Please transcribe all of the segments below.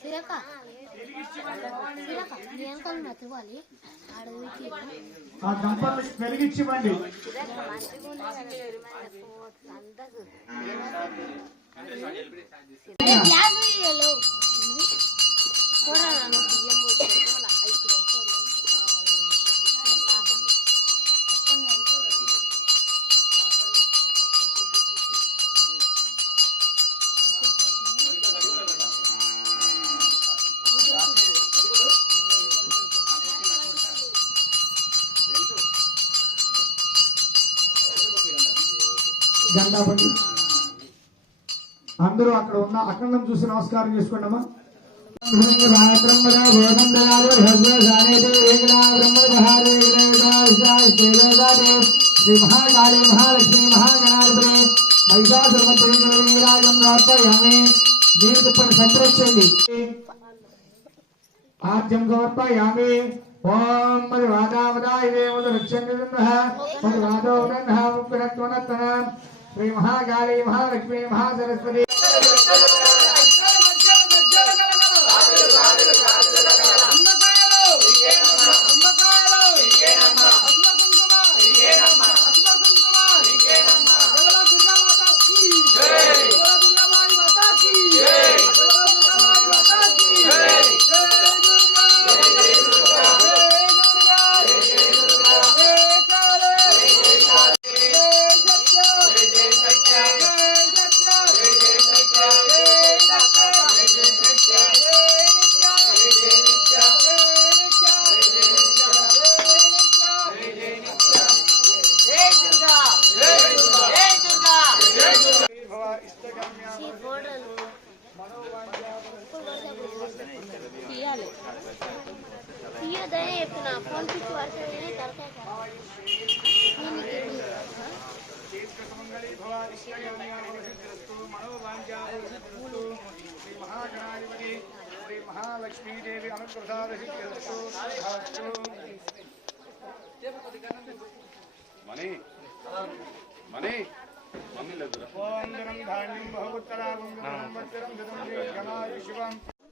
సిరక సిరక నీ వెనకాల మతివ్వాలి ఆ దంపతులు పెరిగిచ్చివ్వండి గ్లాస్ గండాపండి అందరూ అక్కడ ఉన్న అఖండం చూసి నమస్కారం చేసుకోండి అమ్మా శ్రీ మహాకాళి మహాలక్ష్మి మహాగణాధిపతి మీరు సంప్రదించండి. ఆద్యం సమర్పయామి ఓం మరి వాదావదాయ రక్షణ మరి వాదోదన్న ముగ్గురత్వనత్తన శ్రీ మహాకాళి మహాలక్ష్మి మహాసరస్వతి. తీయాలి తీయదని చెప్పిన ఫోన్ పిచ్చి పడుతుంది తెలియదు. శ్రీ మహాగణాధిపతి శ్రీ మహాలక్ష్మీదేవి అనుప్రసాద మనీ. మనీ. మనీ లేదు ఓం ధనం ధాన్యం బహుత్తరాగం సంవత్సరం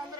అందరూ.